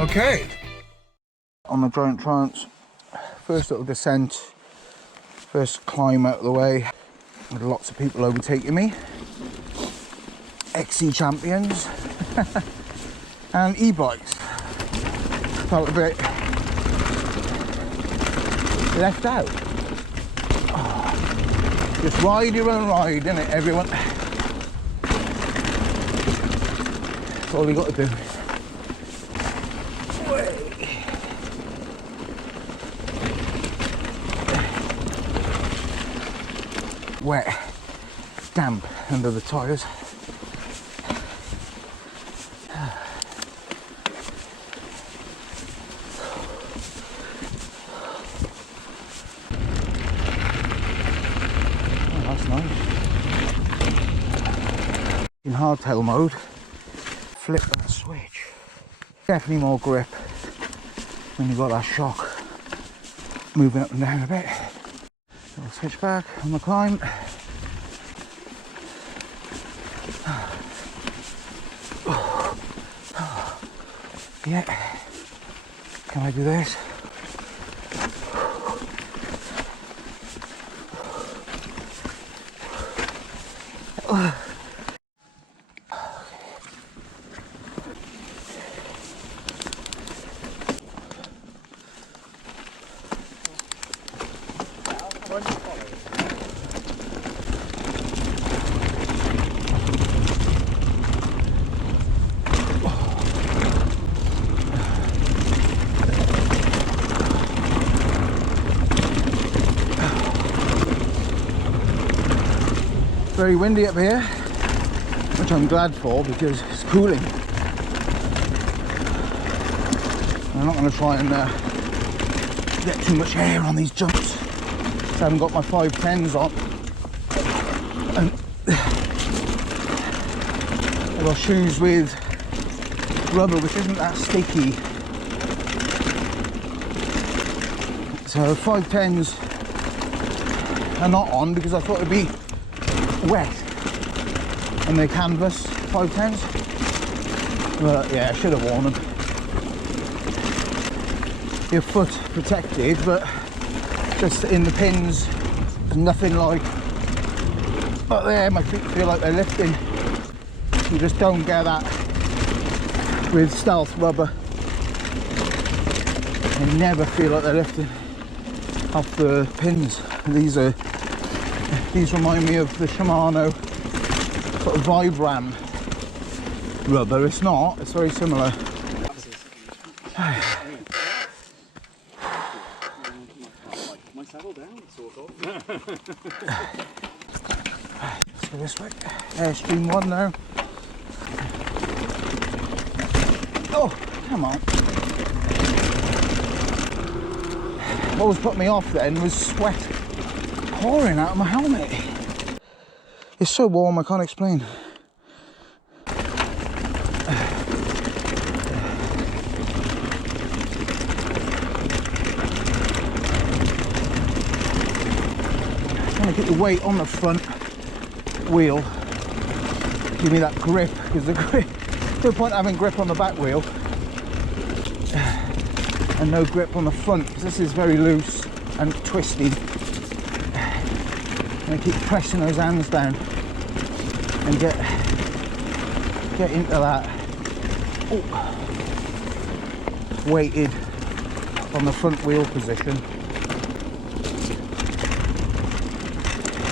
Okay. On the Giant Trance, first little descent, first climb out of the way, with lots of people overtaking me. XC champions and e-bikes. Felt a bit left out. Oh, just ride your own ride, innit, everyone? That's all you got to do. Wet, damp under the tyres. In hardtail mode, flip that switch. Definitely more grip when you've got that shock moving up and down a bit. Little switch back on the climb. Yeah. Can I do this? Very windy up here, which I'm glad for because it's cooling. I'm not going to try and get too much air on these jumps. So I haven't got my 510s on. And I've got shoes with rubber which isn't that sticky. So 510s are not on because I thought it'd be wet and they canvas 510s, but yeah, I should have worn them. Your foot protected, but just in the pins, there's nothing like. But there, my feet feel like they're lifting. You just don't get that with stealth rubber. They never feel like they're lifting off the pins. These remind me of the Shimano sort of Vibram rubber. It's not, it's very similar. Let's go this way. Airsteam 1 now. Oh, come on. What was putting me off then was sweat pouring out of my helmet. It's so warm, I can't explain. Trying to get the weight on the front wheel, give me that grip, because the grip, no point having grip on the back wheel and no grip on the front, because this is very loose and twisty. And I keep pressing those hands down and get into that weighted on the front wheel position.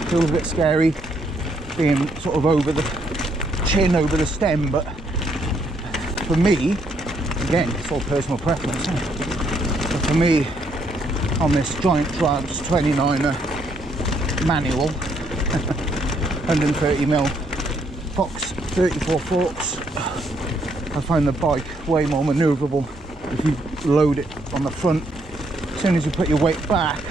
Feels a bit scary being sort of over the chin, over the stem, but for me, again, it's all personal preference, isn't it? But for me, on this Giant Trance 29er manual 130mm Fox 34 forks, I find the bike way more manoeuvrable if you load it on the front. As soon as you put your weight back,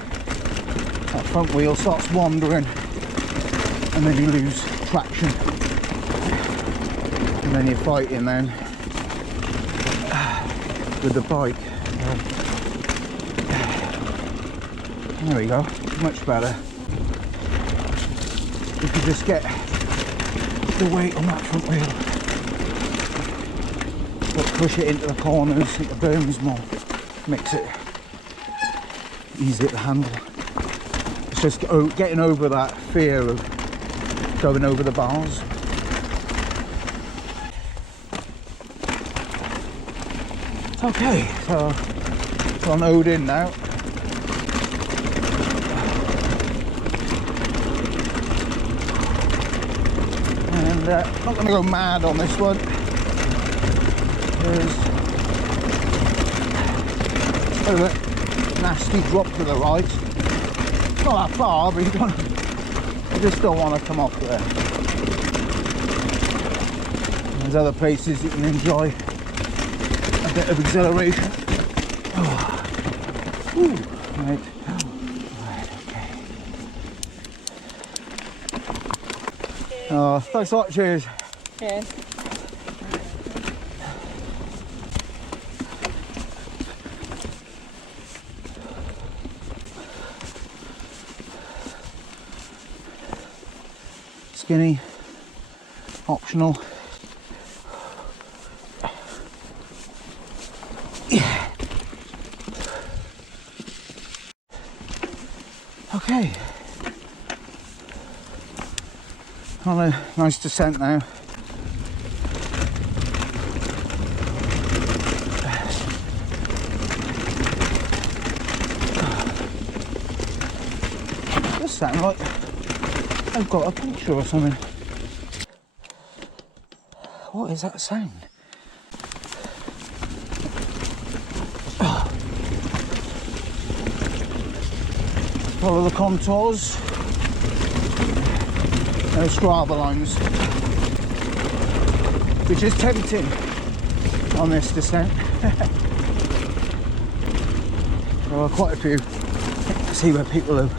that front wheel starts wandering and then you lose traction and then you're fighting then with the bike. There we go, much better. You can just get the weight on that front wheel. But push it into the corners, into berms more, makes it easier to handle. It's just getting over that fear of going over the bars. Okay, so we're on Odin now. And not going to go mad on this one. There's a bit nasty drop to the right. It's not that far, but you just don't want to come off there. There's other places you can enjoy a bit of exhilaration. Oh. Ooh. Right. Right, okay. Oh, thanks a lot, cheers. Cheers. Skinny, optional. Yeah. Okay. On a nice descent now. This sounds like I've got a picture or something. What is that sound? Follow the contours. Those Strava lines, which is tempting on this descent. There are quite a few. See where people have.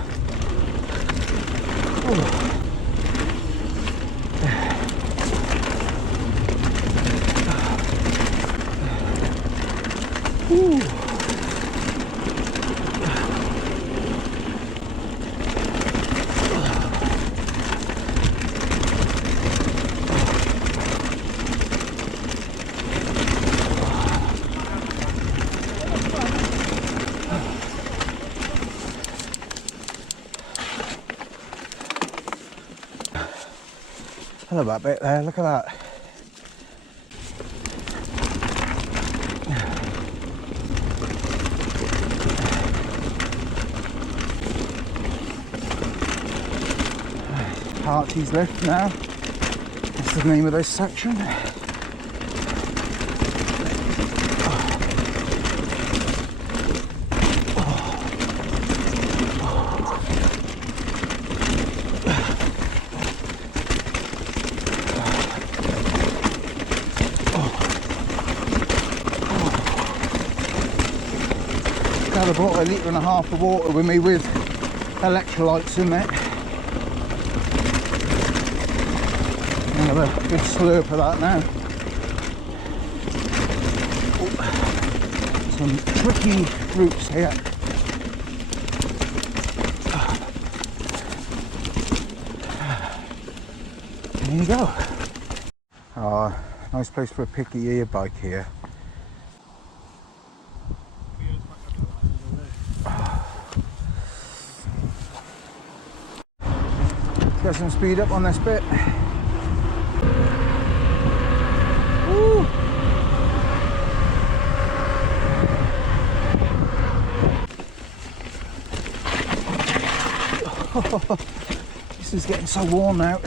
Ooh. Look at that bit there, look at that. Archie's lift now. That's the name of this section. Now I brought 1.5 litres of water with me with electrolytes in there. Have a good slurp of that now. Oh, some tricky routes here. There you go. Oh, nice place for a picky ear bike here. Let's get some speed up on this bit. This is getting so warm now.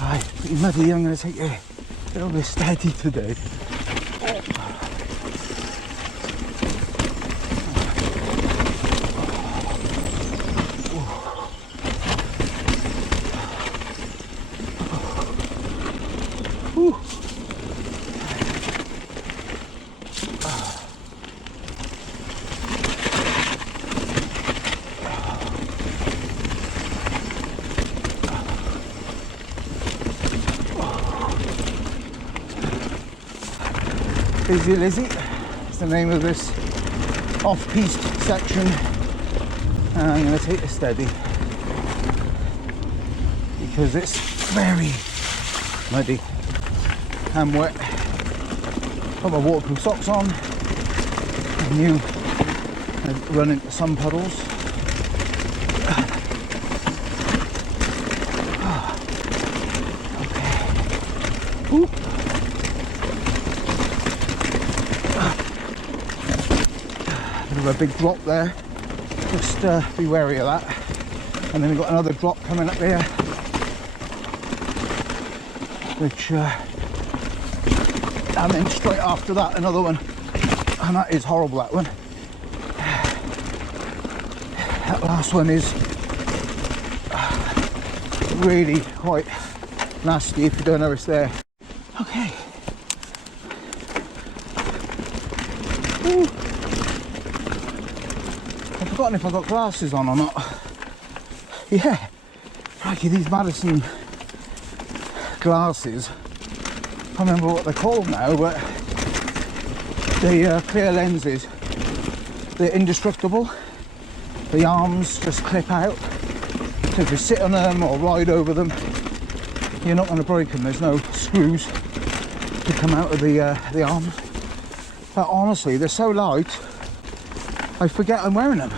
Right, pretty muddy. I'm going to take it a little bit steady today. Bizzy Lizzy is the name of this off-piste section, and I'm going to take it steady. because it's very muddy and wet. Put my waterproof socks on. New run into some puddles. Okay. Ooh. Bit of a big drop there. Just be wary of that. And then we've got another drop coming up there, which and then straight after that another one, and that is horrible, that one. That last one is really quite nasty if you don't know it's there. Okay. Ooh. I've forgotten if I got glasses on or not. Yeah, crikey, these Madison glasses, I can't remember what they're called now, but the clear lenses, they're indestructible. The arms just clip out, so if you sit on them or ride over them, you're not going to break them. There's no screws to come out of the arms. But honestly, they're so light, I forget I'm wearing them.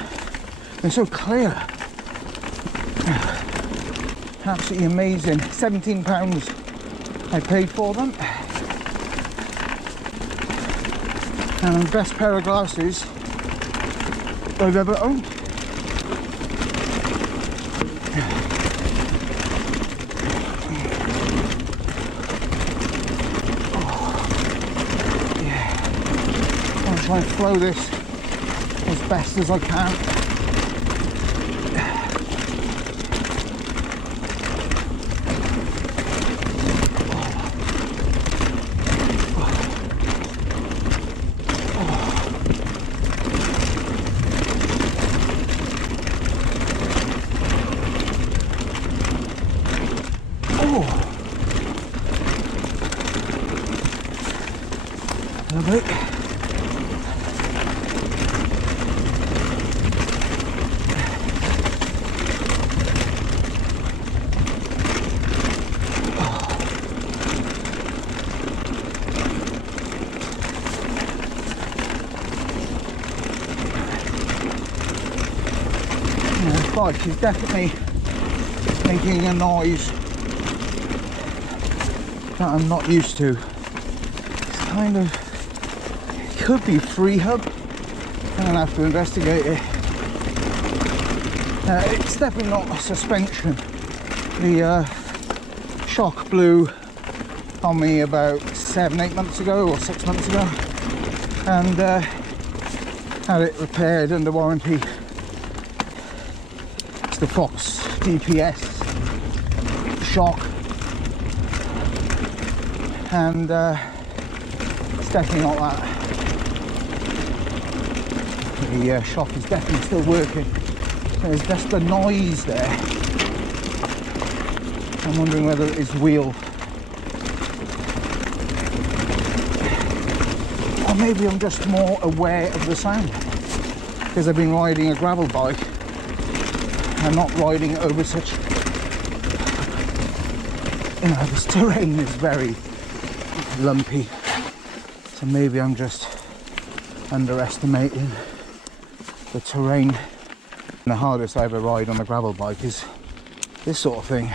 They're so clear. Absolutely amazing. £17 I paid for them, and best pair of glasses I've ever owned. Yeah, I'll try and flow this as best as I can. Bike is definitely making a noise that I'm not used to. It's kind of, it could be free hub. I'm gonna have to investigate it. It's definitely not a suspension. The shock blew on me about 7-8 months ago or 6 months ago, and had it repaired under warranty. The Fox DPS Shock, and it's definitely not that. The shock is definitely still working. There's just the noise there. I'm wondering whether it is wheel, or maybe I'm just more aware of the sound because I've been riding a gravel bike. I'm not riding over such, you know, this terrain is very lumpy, so maybe I'm just underestimating the terrain. The hardest I ever ride on a gravel bike is this sort of thing.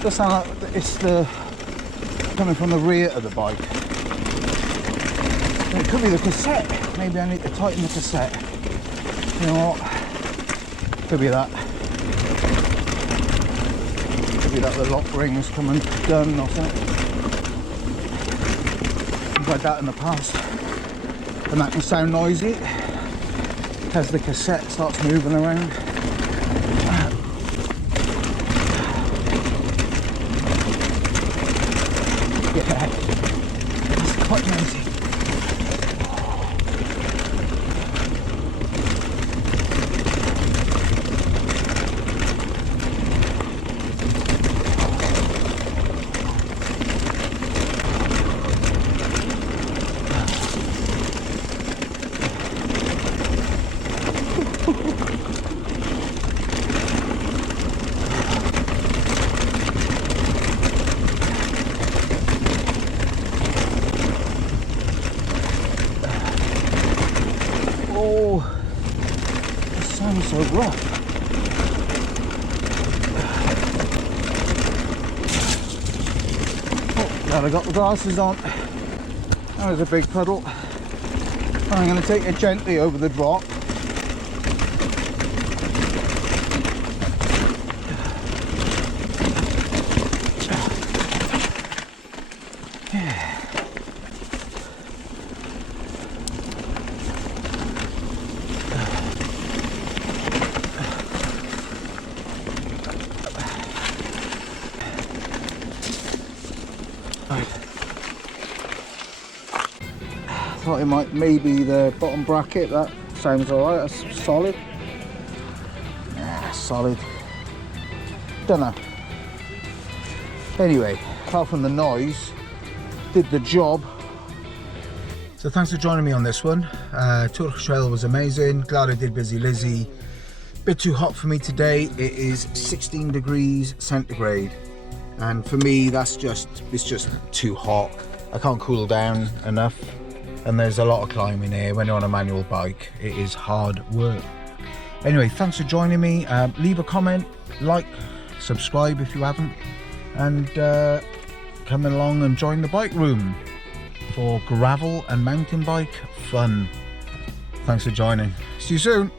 Does sound like it's the coming from the rear of the bike. It could be the cassette. Maybe I need to tighten the cassette. You know what? Could be that. Could be that the lock ring's come undone or something. I've had that in the past, and that can sound noisy as the cassette starts moving around. Yeah, it's quite noisy. rough. Oh, glad I got the glasses on. That was a big puddle. I'm going to take it gently over the drop. Thought it might maybe the bottom bracket. That sounds alright. That's solid. Solid. Don't know. Anyway, apart from the noise, did the job. So thanks for joining me on this one. Twrch trail was amazing. Glad I did Bizzy Lizzy. Bit too hot for me today. It is 16 degrees centigrade, and for me it's just too hot. I can't cool down enough. And there's a lot of climbing here. When you're on a manual bike, it is hard work. Anyway, thanks for joining me. Leave a comment, like, subscribe if you haven't, and come along and join the bike room for gravel and mountain bike fun. Thanks for joining. See you soon.